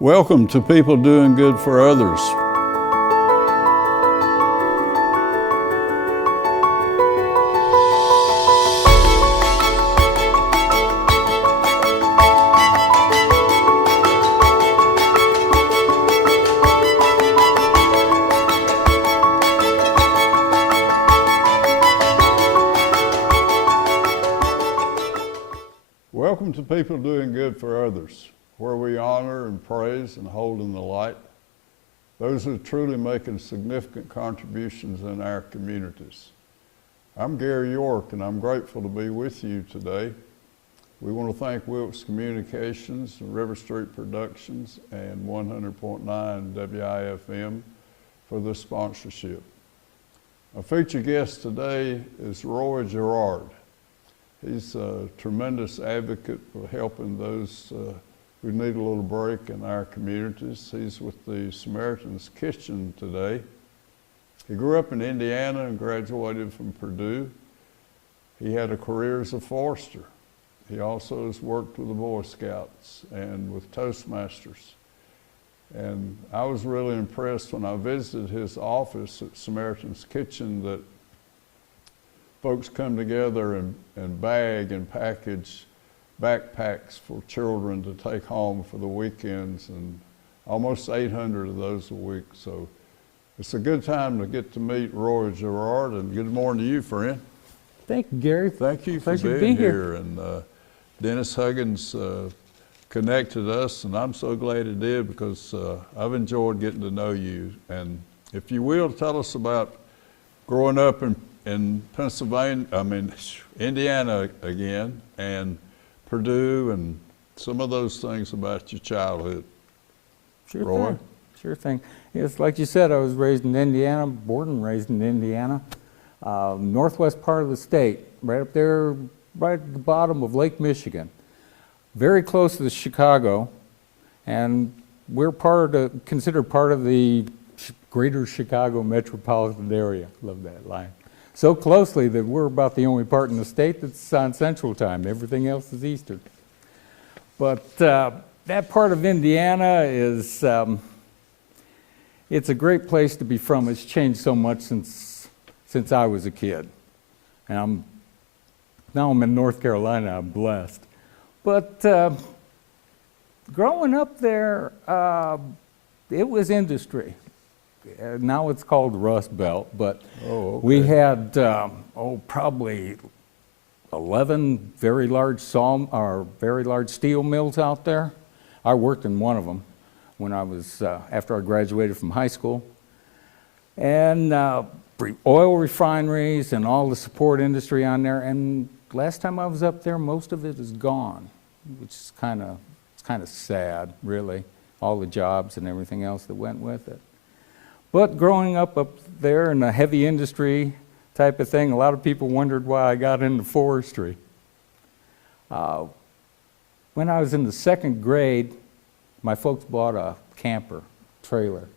Welcome to People Doing Good for Others. Welcome to People Doing Good for Others, where we honor and praise and hold in the light those who are truly making significant contributions in our communities. I'm Gary York, and I'm grateful to be with you today. We want to thank Wilkes Communications, River Street Productions, and 100.9 WIFM for this sponsorship. Our featured guest today is Roy Jarrard. He's a tremendous advocate for helping those who need a little break in our communities. He's with the Samaritan's Kitchen today. He grew up in Indiana and graduated from Purdue. He had a career as a forester. He also has worked with the Boy Scouts and with Toastmasters. And I was really impressed when I visited his office at Samaritan's Kitchen that folks come together and bag and package backpacks for children to take home for the weekends, and almost 800 of those a week. So it's a good time to get to meet Roy Jarrard, and good morning to you, friend. Thank you, Gary. Thank you for Pleasure being to be here. And Dennis Huggins connected us, and I'm so glad he did because I've enjoyed getting to know you. And if you will, tell us about growing up in Indiana again, and Purdue, and some of those things about your childhood. Sure Roy? thing. Sure thing. Yes, like you said, I was raised in Indiana, born and raised in Indiana, northwest part of the state, right up there, right at the bottom of Lake Michigan, very close to Chicago, and we're considered part of the greater Chicago metropolitan area. Love that line. So closely that we're about the only part in the state that's on Central Time. Everything else is Eastern. But that part of Indiana is, it's a great place to be from. It's changed so much since I was a kid. And now I'm in North Carolina, I'm blessed. But growing up there, it was industry. Now it's called Rust Belt, but we had probably 11 very large steel mills out there. I worked in one of them when I was after I graduated from high school, and oil refineries and all the support industry on there. And last time I was up there, most of it is gone, which is kind of sad, really. All the jobs and everything else that went with it. But growing up there in a heavy industry type of thing, a lot of people wondered why I got into forestry. When I was in the second grade, my folks bought a camper trailer.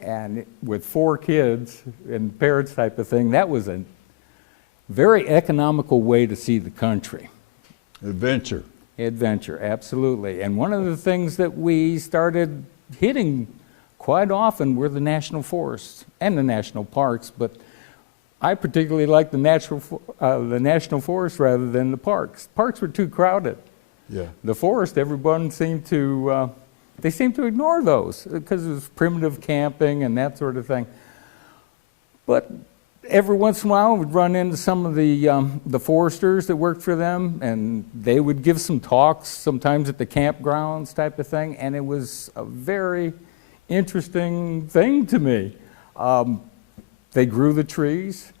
And with 4 kids and parents type of thing, that was a very economical way to see the country. Adventure, absolutely. And one of the things that we started hitting quite often were the national forests and the national parks, but I particularly liked the national forests rather than the parks. Parks were too crowded. yeah. The forest, everyone seemed to ignore those because it was primitive camping and that sort of thing. But every once in a while, we'd run into some of the foresters that worked for them, and they would give some talks, sometimes at the campgrounds type of thing, and it was a very interesting thing to me. They grew the trees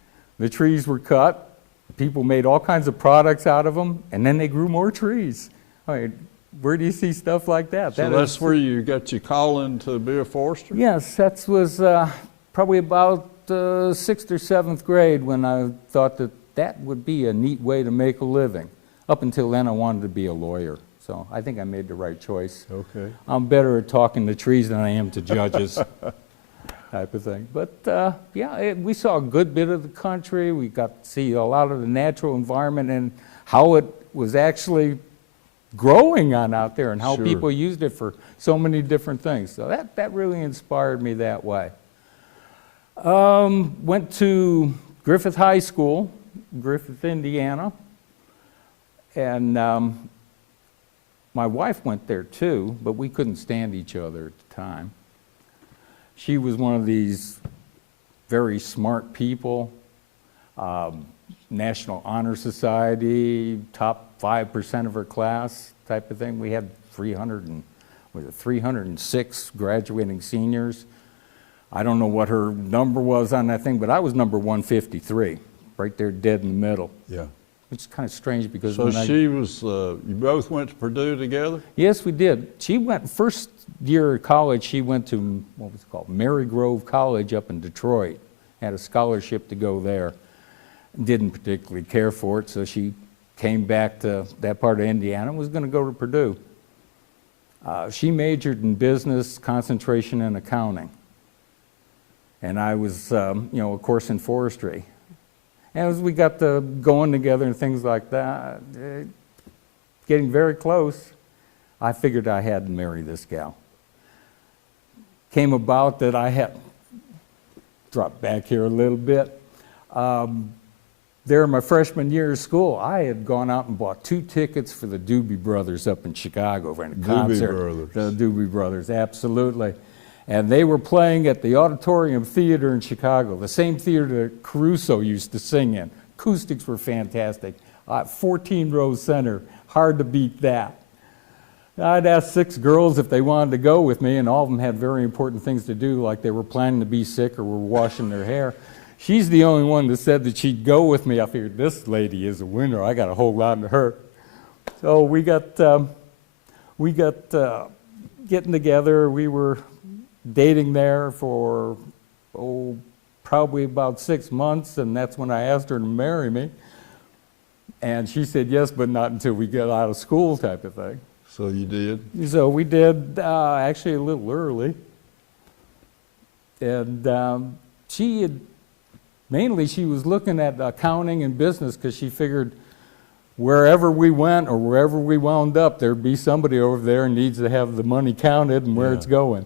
were cut, people made all kinds of products out of them, and then they grew more trees. I mean, where do you see stuff like that? So that's where you got your calling to be a forester? Yes, that was probably about 6th or 7th grade when I thought that would be a neat way to make a living. Up until then, I wanted to be a lawyer. So I think I made the right choice. Okay. I'm better at talking to trees than I am to judges, type of thing. But we saw a good bit of the country. We got to see a lot of the natural environment and how it was actually growing on out there and how Sure. people used it for so many different things. So that really inspired me that way. Went to Griffith High School, Griffith, Indiana, and my wife went there too, but we couldn't stand each other at the time. She was one of these very smart people, National Honor Society, top 5% of her class type of thing. We had 306 graduating seniors. I don't know what her number was on that thing, but I was number 153, right there dead in the middle. Yeah. Which is kind of strange because So she was, you both went to Purdue together? Yes, we did. She went, first year of college, she went to, what was it called, Mary Grove College up in Detroit. Had a scholarship to go there. Didn't particularly care for it, so she came back to that part of Indiana and was going to go to Purdue. She majored in business, concentration in accounting. And I was, a course in forestry. And as we got to going together and things like that, getting very close, I figured I had to marry this gal. Came about that I had, drop back here a little bit, there my freshman year of school, I had gone out and bought 2 tickets for the Doobie Brothers up in Chicago for a concert. Doobie Brothers. The Doobie Brothers, absolutely. And they were playing at the Auditorium Theater in Chicago, the same theater that Caruso used to sing in. Acoustics were fantastic. 14 row center, hard to beat that. I'd asked 6 girls if they wanted to go with me, and all of them had very important things to do, like they were planning to be sick or were washing their hair. She's the only one that said that she'd go with me. I figured, this lady is a winner. I got to hold on to her. So we got getting together. We were dating there for, probably about 6 months, and that's when I asked her to marry me. And she said yes, but not until we got out of school type of thing. So you did? So we did, actually a little early. And she was looking at accounting and business because she figured wherever we went or wherever we wound up, there'd be somebody over there who needs to have the money counted and where it's going.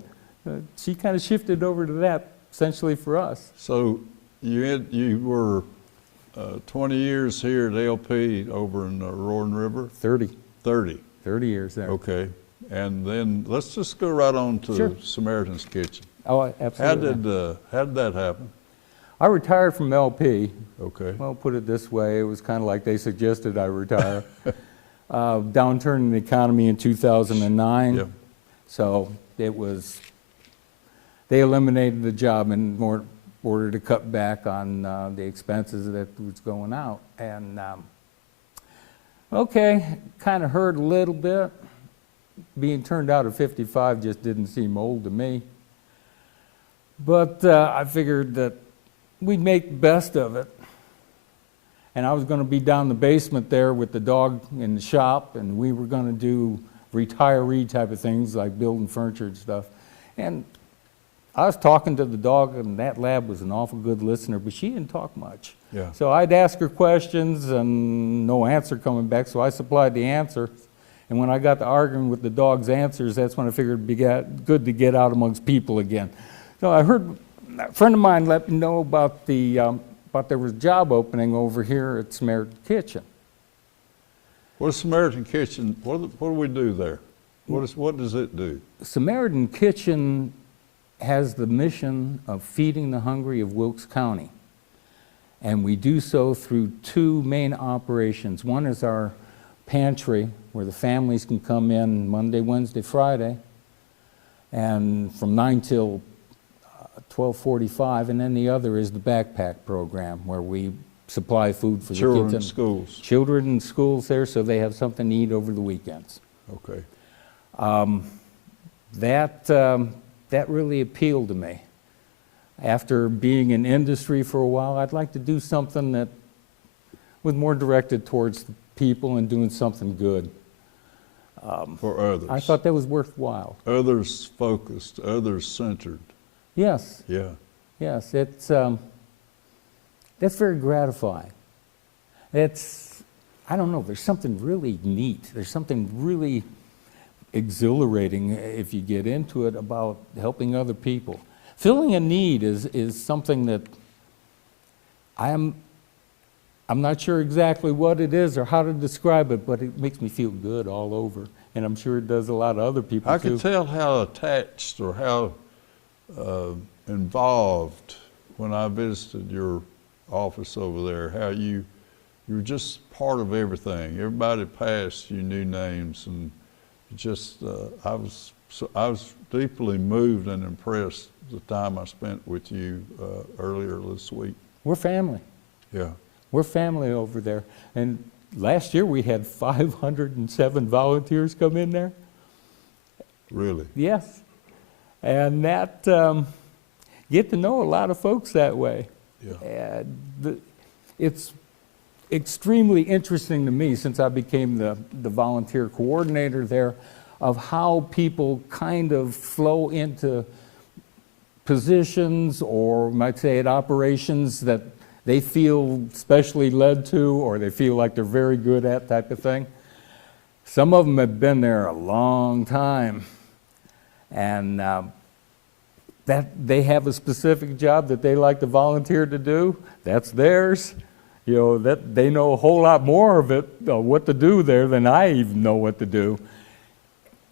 She kind of shifted over to that essentially for us. So you were 20 years here at LP over in Roaring River? 30. 30. 30 years there. Okay. And then let's just go right on to Sure. Samaritan's Kitchen. Oh, absolutely. How did that happen? I retired from LP. Okay. Well, put it this way, it was kind of like they suggested I retire. Downturn in the economy in 2009. Yep. So they eliminated the job in order to cut back on the expenses that was going out. And kind of hurt a little bit. Being turned out at 55 just didn't seem old to me. But I figured that we'd make the best of it. And I was going to be down the basement there with the dog in the shop, and we were going to do retiree type of things like building furniture and stuff. And I was talking to the dog, and that lab was an awful good listener, but she didn't talk much. Yeah. So I'd ask her questions and no answer coming back, so I supplied the answer. And when I got to arguing with the dog's answers, that's when I figured it'd be good to get out amongst people again. So I heard a friend of mine let me know about there was a job opening over here at Samaritan Kitchen. What is Samaritan Kitchen? What do we do there? What does it do? Samaritan Kitchen has the mission of feeding the hungry of Wilkes County. And we do so through 2 main operations. One is our pantry, where the families can come in Monday, Wednesday, Friday, and from 9 till 12:45, and then the other is the backpack program, where we supply food for the kids in schools. Children in schools there, so they have something to eat over the weekends. Okay. That really appealed to me. After being in industry for a while, I'd like to do something that was more directed towards the people and doing something good. For others. I thought that was worthwhile. Others focused, others centered. Yes. Yeah. Yes, that's very gratifying. I don't know, there's something really neat. There's something really exhilarating if you get into it about helping other people. Filling a need is something that I'm not sure exactly what it is or how to describe it, but it makes me feel good all over. And I'm sure it does a lot of other people I too. could tell how attached or how involved when I visited your office over there, how you were just part of everything. Everybody passed, you knew names, and just I was deeply moved and impressed the time I spent with you earlier this week. We're family. Yeah. We're family over there. And last year we had 507 volunteers come in there. Really? Yes. And that, get to know a lot of folks that way. Yeah. It's extremely interesting to me since I became the volunteer coordinator there of how people kind of flow into positions or might say at operations that they feel specially led to or they feel like they're very good at type of thing. Some of them have been there a long time and that they have a specific job that they like to volunteer to do. That's theirs. You know, that they know a whole lot more of it, what to do there than I even know what to do.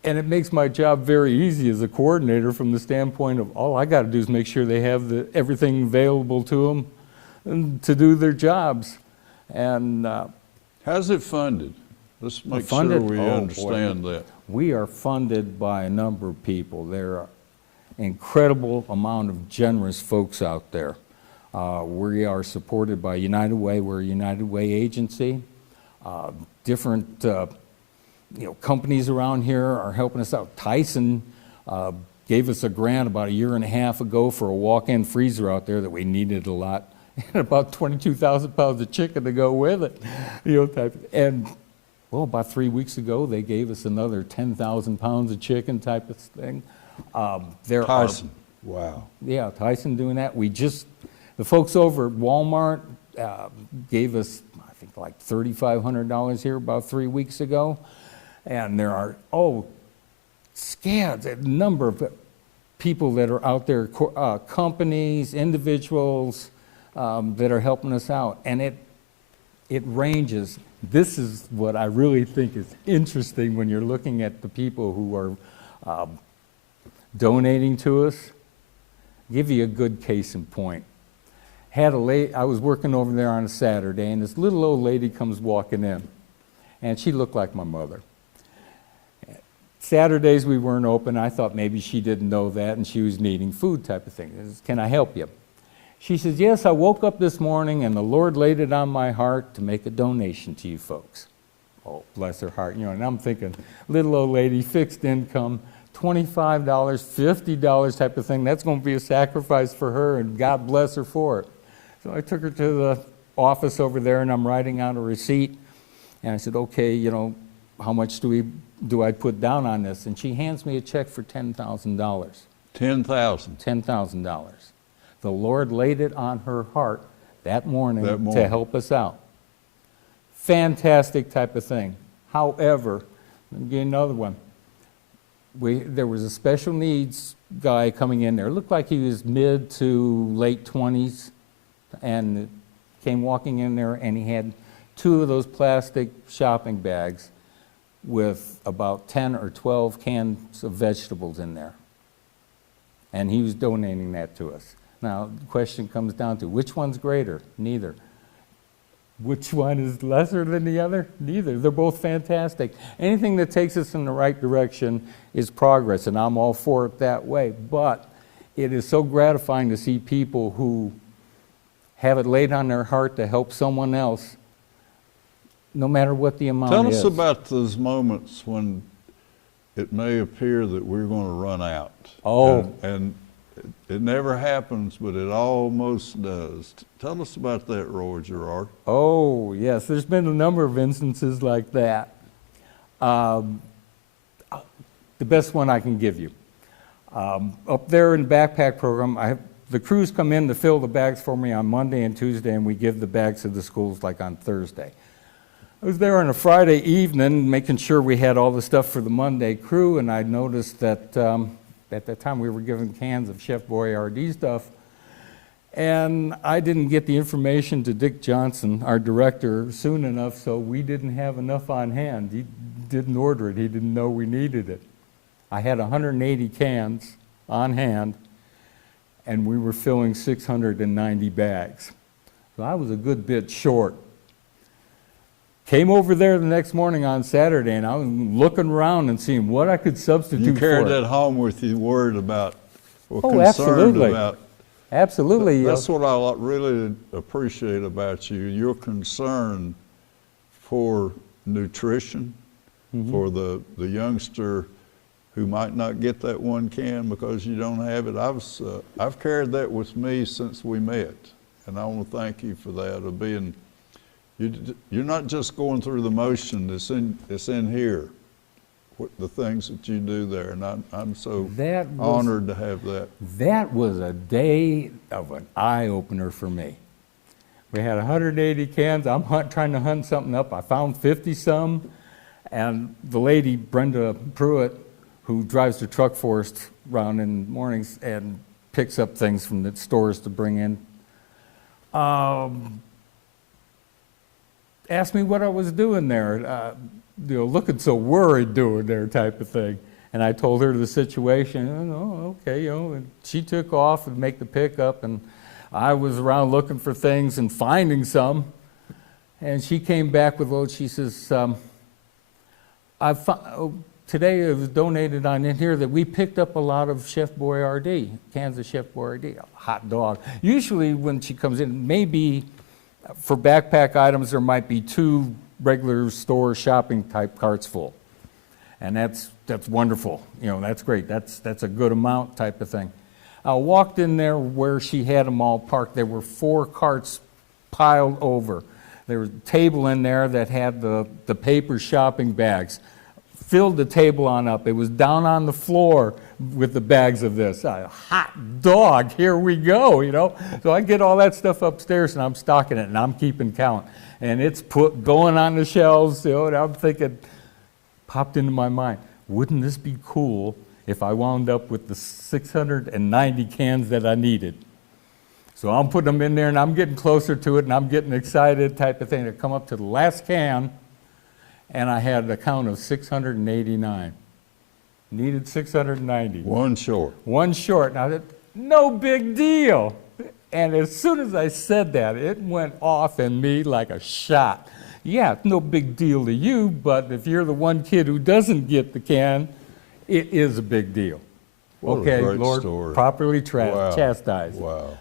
And it makes my job very easy as a coordinator from the standpoint of all I got to do is make sure they have everything available to them to do their jobs. And how's it funded? Let's make sure we understand that. We are funded by a number of people. There are an incredible amount of generous folks out there. We are supported by United Way. We're a United Way agency. Different companies around here are helping us out. Tyson gave us a grant about a year and a half ago for a walk-in freezer out there that we needed a lot, and about 22,000 pounds of chicken to go with it, And well, about 3 weeks ago, they gave us another 10,000 pounds of chicken type of thing. Tyson, wow. Yeah, Tyson doing that. The folks over at Walmart gave us, I think, like $3,500 here about 3 weeks ago. And there are, scads, a number of people that are out there, companies, individuals that are helping us out. And it ranges. This is what I really think is interesting when you're looking at the people who are donating to us. Give you a good case in point. I was working over there on a Saturday, and this little old lady comes walking in, and she looked like my mother. Saturdays we weren't open. I thought maybe she didn't know that, and she was needing food type of thing. Can I help you? She says, yes, I woke up this morning, and the Lord laid it on my heart to make a donation to you folks. Oh, bless her heart. And I'm thinking, little old lady, fixed income, $25, $50 type of thing. That's going to be a sacrifice for her, and God bless her for it. So I took her to the office over there, and I'm writing out a receipt. And I said, okay, how much do I put down on this? And she hands me a check for $10,000. $10,000? $10,000. The Lord laid it on her heart that morning to help us out. Fantastic type of thing. However, let me get another one. There was a special needs guy coming in there. It looked like he was mid to late 20s, and came walking in there, and he had 2 of those plastic shopping bags with about 10 or 12 cans of vegetables in there. And he was donating that to us. Now, the question comes down to, which one's greater? Neither. Which one is lesser than the other? Neither. They're both fantastic. Anything that takes us in the right direction is progress, and I'm all for it that way. But it is so gratifying to see people who have it laid on their heart to help someone else, no matter what the amount is. Tell us about those moments when it may appear that we're going to run out. Oh. And it never happens, but it almost does. Tell us about that, Roy Jarrard. Oh, yes. There's been a number of instances like that. The best one I can give you. Up there in the backpack program, the crews come in to fill the bags for me on Monday and Tuesday, and we give the bags to the schools like on Thursday. I was there on a Friday evening making sure we had all the stuff for the Monday crew, and I noticed that at that time we were given cans of Chef Boyardee stuff, and I didn't get the information to Dick Johnson, our director, soon enough, so we didn't have enough on hand. He didn't order it. He didn't know we needed it. I had 180 cans on hand, and we were filling 690 bags. So I was a good bit short. Came over there the next morning on Saturday, and I was looking around and seeing what I could substitute for it. You carried that home with you, worried about, or concerned absolutely. about. Absolutely. That's what I really appreciate about you, your concern for nutrition, for the youngster who might not get that one can because you don't have it. I've carried that with me since we met, and I want to thank you for that, of being, you're not just going through the motion, it's in here, the things that you do there, and I'm so honored to have that. That was a day of an eye-opener for me. We had 180 cans. I'm trying to hunt something up. I found 50-some, and the lady, Brenda Pruitt, who drives the truck for us around in the mornings and picks up things from the stores to bring in, asked me what I was doing there, looking so worried doing there type of thing. And I told her the situation, oh, okay, and she took off and make the pickup, and I was around looking for things and finding some. And she came back with, she says, today it was donated on in here that we picked up a lot of Chef Boyardee, cans of Chef Boyardee, a hot dog. Usually when she comes in, maybe for backpack items, there might be 2 regular store shopping type carts full. And that's wonderful. That's great. That's a good amount type of thing. I walked in there where she had them all parked. There were 4 carts piled over. There was a table in there that had the paper shopping bags. Filled the table on up. It was down on the floor with the bags of this. Hot dog, here we go, So I get all that stuff upstairs and I'm stocking it and I'm keeping count. And it's going on the shelves, and I'm thinking, popped into my mind, wouldn't this be cool if I wound up with the 690 cans that I needed? So I'm putting them in there and I'm getting closer to it and I'm getting excited type of thing to come up to the last can. And I had a count of 689. Needed 690. One short. One short. Now, no big deal. And as soon as I said that, it went off in me like a shot. Yeah, it's no big deal to you, but if you're the one kid who doesn't get the can, it is a big deal. What okay, a great Lord, story. properly Wow. chastised. Wow.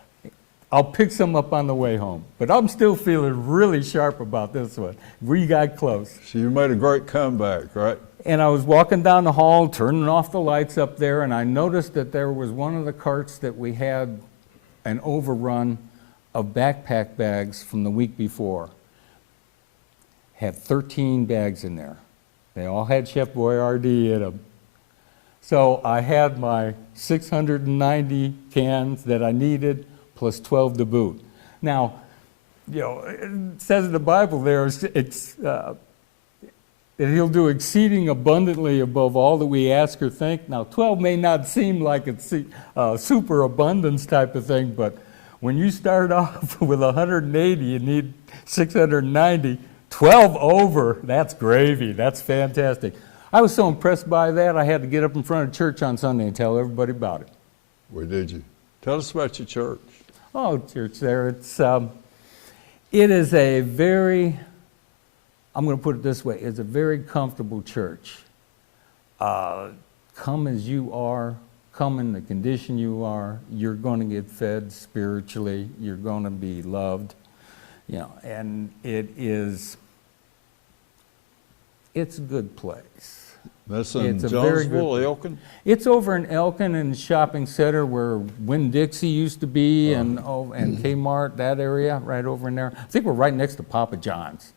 I'll pick some up on the way home, but I'm still feeling really sharp about this one. We got close. So you made a great comeback, right? And I was walking down the hall, turning off the lights up there, and I noticed that there was one of the carts that we had an overrun of backpack bags from the week before. Had 13 bags in there. They all had Chef Boyardee in them. So I had my 690 cans that I needed, plus 12 to boot. Now, it says in the Bible there, that he'll do exceeding abundantly above all that we ask or think. Now, 12 may not seem like it's super abundance type of thing, but when you start off with 180, you need 690, 12 over, that's gravy, that's fantastic. I was so impressed by that, I had to get up in front of church on Sunday and tell everybody about it. Where did you? Tell us about your church. Oh, church there, it is a very, I'm going to put it this way, it's a very comfortable church. Come as you are, come in the condition you are, you're going to get fed spiritually, you're going to be loved, and it's a good place. That's in Jonesville, Elkin? It's over in Elkin in the shopping center where Winn-Dixie used to be and Kmart, that area, right over in there. I think we're right next to Papa John's.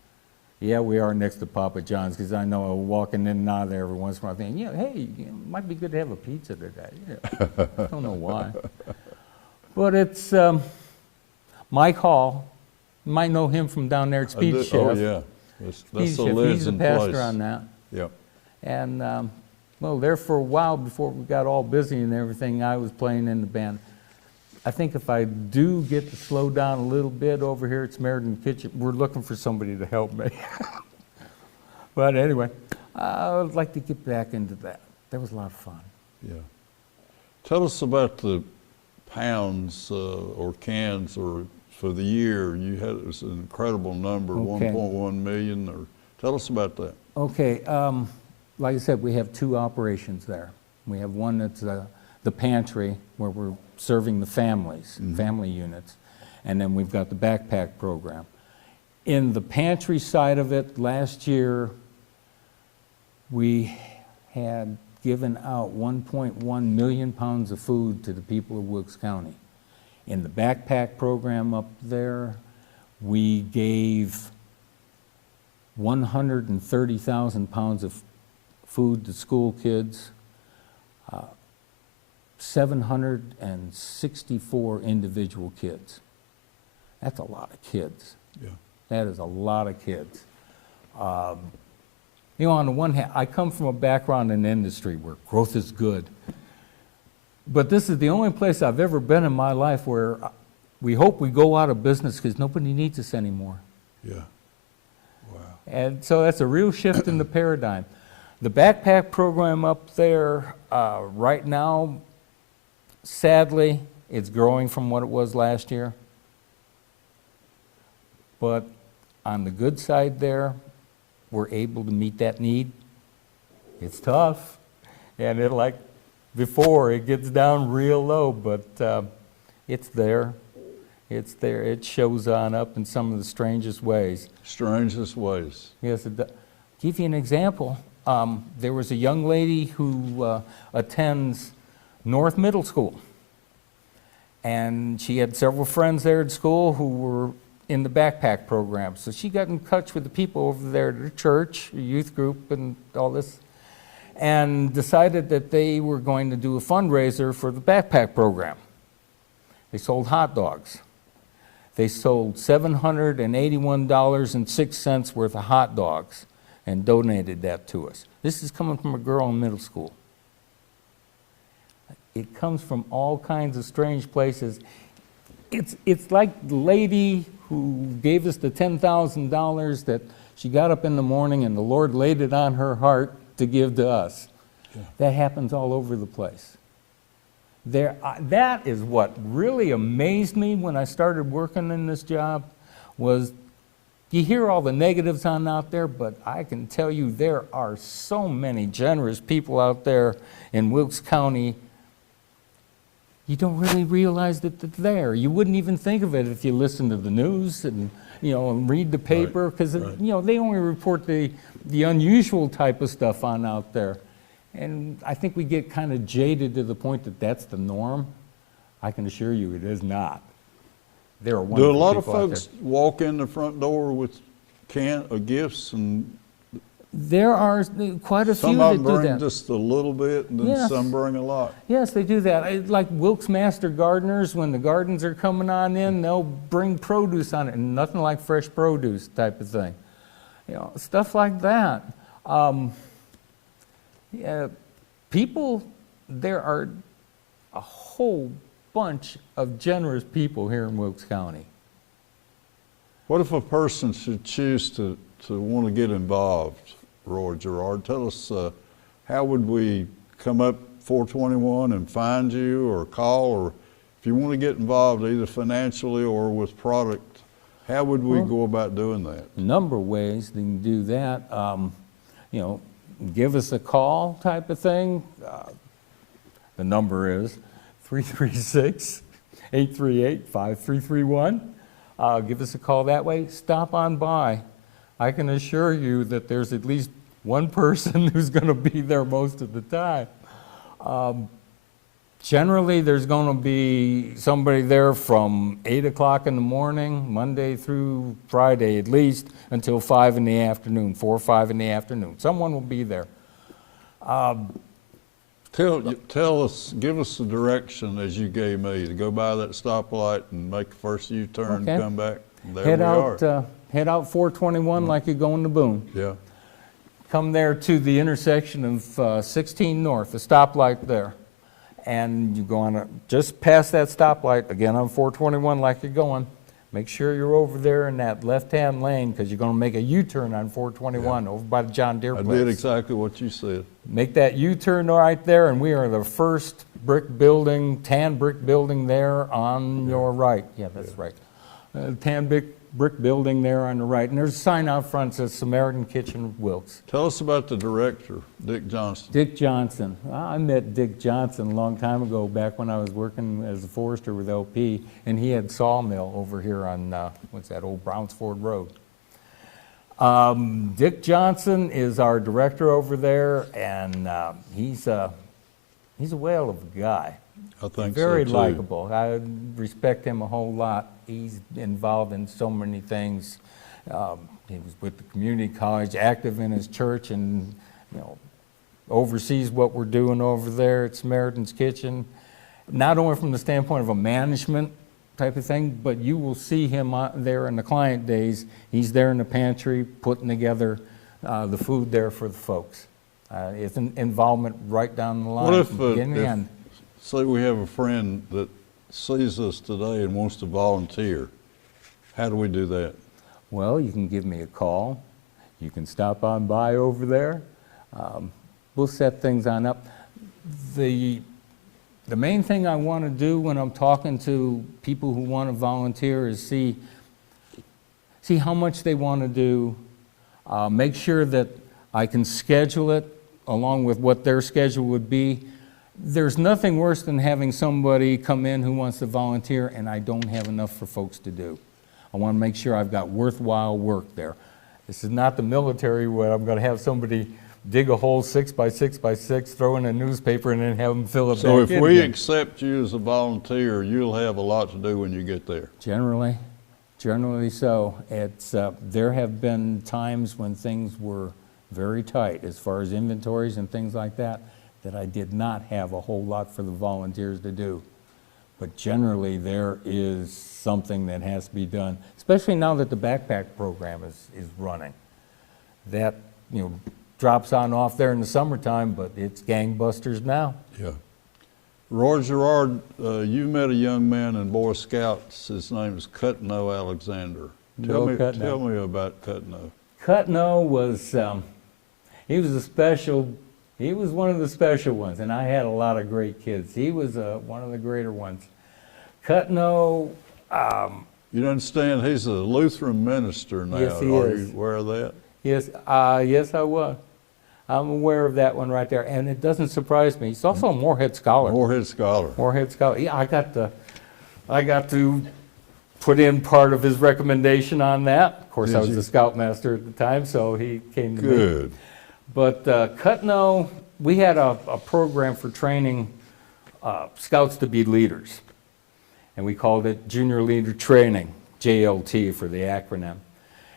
Yeah, we are next to Papa John's because I know walking in and out of there every once in a while thinking, hey, it might be good to have a pizza today. I don't know why. But it's Mike Hall. You might know him from down there at Speed Chef. Oh, yeah. That's the He's lids the in pastor place. on that. Yep. And, well, there for a while before we got all busy and everything, I was playing in the band. I think if I do get to slow down a little bit over here at Samaritan Kitchen, we're looking for somebody to help me. But anyway, I would like to get back into that. That was a lot of fun. Yeah. Tell us about the pounds or cans or for the year. You had, it was an incredible number, Okay. 1.1 million. Or tell us about that. Okay, like I said, we have two operations there. We have one that's the pantry where we're serving the families, family units, and then we've got the backpack program. In the pantry side of it, last year we had given out 1.1 million pounds of food to the people of Wilkes County. In the backpack program up there, we gave 130,000 pounds of food to school kids, 764 individual kids. That's a lot of kids. Yeah. That is a lot of kids. You know, on the one hand, I come from a background in industry where growth is good. But this is the only place I've ever been in my life where we hope we go out of business because nobody needs us anymore. Yeah. Wow. And so that's a real shift in the paradigm. The backpack program up there, right now, sadly, it's growing from what it was last year. But on the good side there, we're able to meet that need. It's tough, and it, like before, it gets down real low, but it's there. It's there. It shows on up in some of the strangest ways. Strangest ways. Yes, it does. Give you an example. There was a young lady who attends North Middle School, and she had several friends there at school who were in the backpack program. So she got in touch with the people over there at the church, youth group and all this, and decided that they were going to do a fundraiser for the backpack program. They sold hot dogs. They sold $781.06 worth of hot dogs and donated that to us. This is coming from a girl in middle school. It comes from all kinds of strange places. It's like the lady who gave us the $10,000 that she got up in the morning and the Lord laid it on her heart to give to us. Yeah. That happens all over the place. That is what really amazed me when I started working in this job was you hear all the negatives on out there, but I can tell you there are so many generous people out there in Wilkes County. You don't really realize that they're there. You wouldn't even think of it if you listen to the news and, you know, and read the paper, because you know, they only report the unusual type of stuff on out there. And I think we get kind of jaded to the point that that's the norm. I can assure you it is not. There are wonderful Do a lot of people out folks there. walk in the front door with gifts and There are quite a few some that of them do bring that. just a little bit and then Yes. some bring a lot. Yes, they do that. Like Wilkes Master Gardeners, when the gardens are coming on in, they'll bring produce on it, and nothing like fresh produce type of thing. You know, stuff like that. Yeah, people, there are a whole bunch of generous people here in Wilkes County. What if a person should choose to want to get involved, Roy Jarrard? Tell us, how would we come up 421 and find you or call, or if you want to get involved either financially or with product, how would we go about doing that? A number of ways they can do that. You know, give us a call type of thing. The number is 336-838-5331. Give us a call that way. Stop on by. I can assure you that there's at least one person who's going to be there most of the time. Generally, there's going to be somebody there from 8 o'clock in the morning, Monday through Friday at least, until 5 in the afternoon, 4 or 5 in the afternoon. Someone will be there. Tell us, give us the direction as you gave me to go by that stoplight and make the first U-turn, Okay. come back. There Head we out are. head out 421 like you're going to Boone. Yeah. Come there to the intersection of 16 North, the stoplight there. And you go on, just past that stoplight, again on 421 like you're going. Make sure you're over there in that left-hand lane because you're going to make a U-turn on 421 over by the John Deere place. I did exactly what you said. Make that U-turn right there, and we are the first brick building, tan brick building there on your right. Yeah, that's right. Tan brick building there on the right. And there's a sign out front that says Samaritan Kitchen Wilkes. Tell us about the director, Dick Johnson. Dick Johnson. I met Dick Johnson a long time ago, back when I was working as a forester with LP, and he had sawmill over here on, what's that, old Brownsford Road. Dick Johnson is our director over there, and he's a whale of a guy. I think Very so too. likable. I respect him a whole lot. He's involved in so many things. He was with the community college, active in his church, and oversees what we're doing over there at Samaritan's Kitchen. Not only from the standpoint of a management type of thing, but you will see him there in the client days. He's there in the pantry putting together the food there for the folks. It's an involvement right down the line. What if, from beginning to end. say we have a friend that sees us today and wants to volunteer, how do we do that? Well, you can give me a call. You can stop on by over there. We'll set things on up. The main thing I want to do when I'm talking to people who want to volunteer is see how much they want to do, make sure that I can schedule it along with what their schedule would be. There's nothing worse than having somebody come in who wants to volunteer and I don't have enough for folks to do. I want to make sure I've got worthwhile work there. This is not the military where I'm going to have somebody dig a hole 6 by 6 by 6, throw in a newspaper, and then have them fill it back in. So if we accept you as a volunteer, you'll have a lot to do when you get there. Generally so. It's there have been times when things were very tight as far as inventories and things like that I did not have a whole lot for the volunteers to do. But generally there is something that has to be done, especially now that the backpack program is running. That drops on off there in the summertime, but it's gangbusters now. Yeah. Roy Jarrard, you met a young man in Boy Scouts. His name is Cutno Alexander. Tell me about Cutno. Cutno was, he was one of the special ones, and I had a lot of great kids. He was one of the greater ones. Cutno. You understand, he's a Lutheran minister now. Yes, he Are is. you aware of that? Yes, yes, I was. I'm aware of that one right there, and it doesn't surprise me. He's also a Moorhead Scholar. Moorhead Scholar. Moorhead Scholar. Yeah, I got to put in part of his recommendation on that. Of course, I was the scoutmaster at the time, so he came to me. Good. But Cutno, we had a program for training scouts to be leaders, and we called it Junior Leader Training, JLT for the acronym.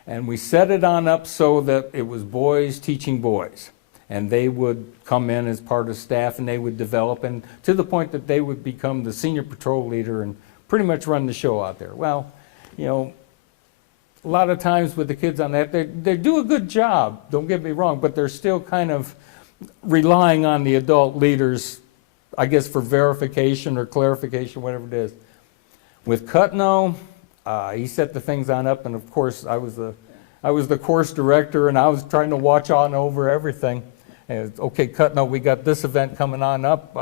And we set it on up so that it was boys teaching boys. And they would come in as part of staff and they would develop, and to the point that they would become the senior patrol leader and pretty much run the show out there. Well, a lot of times with the kids on that, they do a good job, don't get me wrong, but they're still kind of relying on the adult leaders, I guess, for verification or clarification, whatever it is. With Cutno, he set the things on up, and of course I was the course director, and I was trying to watch on over everything. And okay, Cutno, we got this event coming on up.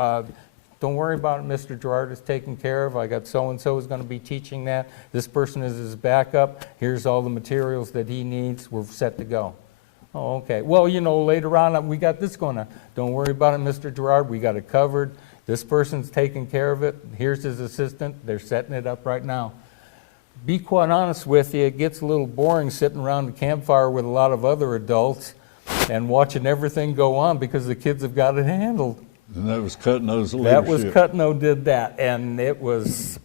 Don't worry about it, Mr. Jarrard is taken care of. I got so-and-so is going to be teaching that. This person is his backup. Here's all the materials that he needs. We're set to go. Oh, okay. Well, later on we got this going on. Don't worry about it, Mr. Jarrard. We got it covered. This person's taking care of it. Here's his assistant. They're setting it up right now. Be quite honest with you, it gets a little boring sitting around the campfire with a lot of other adults and watching everything go on because the kids have got it handled. And that was Cutno's leadership. That was Cutno did that, and it was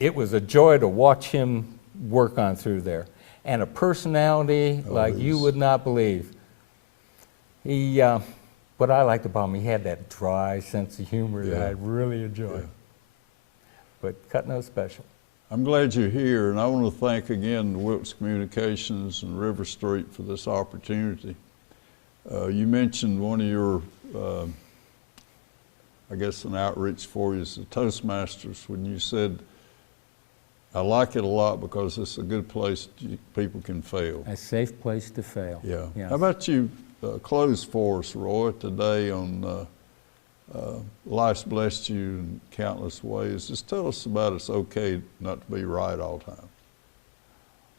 a joy to watch him work on through there. And a personality like you would not believe. He, what I liked about him, he had that dry sense of humor that I really enjoyed. Yeah. But Cutno's special. I'm glad you're here, and I want to thank again Wilkes Communications and River Street for this opportunity. You mentioned one of your, I guess an outreach for you is the Toastmasters, when you said, I like it a lot because it's a good place people can fail. A safe place to fail. Yeah. Yes. How about you close for us, Roy, today on life's blessed you in countless ways. Just tell us about it's okay not to be right all the time.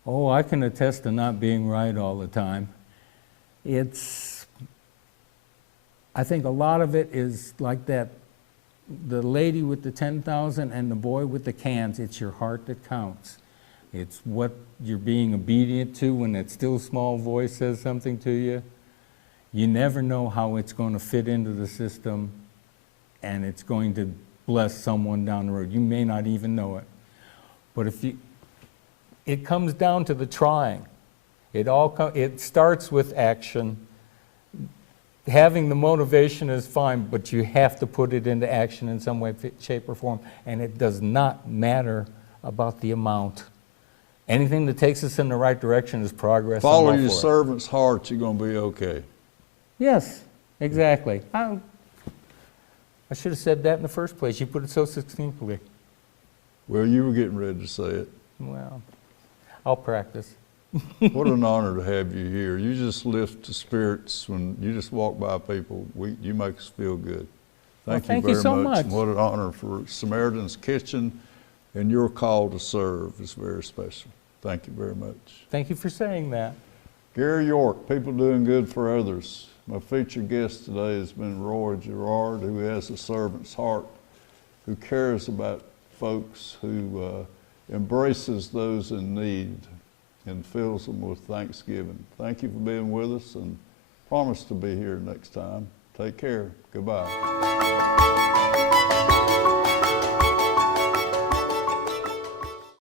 Oh, I can attest to not being right all the time. I think a lot of it is like that, the lady with the 10,000 and the boy with the cans. It's your heart that counts. It's what you're being obedient to when that still small voice says something to you. You never know how it's going to fit into the system, and it's going to bless someone down the road. You may not even know it. But it comes down to the trying. It starts with action. Having the motivation is fine, but you have to put it into action in some way, shape, or form. And it does not matter about the amount. Anything that takes us in the right direction is progress. Follow your servant's heart, you're going to be okay. Yes, exactly. I should have said that in the first place. You put it so succinctly. Well, you were getting ready to say it. Well, I'll practice. What an honor to have you here. You just lift the spirits when you just walk by people. You make us feel good. Thank you very much. And what an honor for Samaritan's Kitchen, and your call to serve is very special. Thank you very much. Thank you for saying that. Gary York, people doing good for others. My featured guest today has been Roy Jarrard, who has a servant's heart, who cares about folks, who embraces those in need and fills them with thanksgiving. Thank you for being with us, and promise to be here next time. Take care. Goodbye.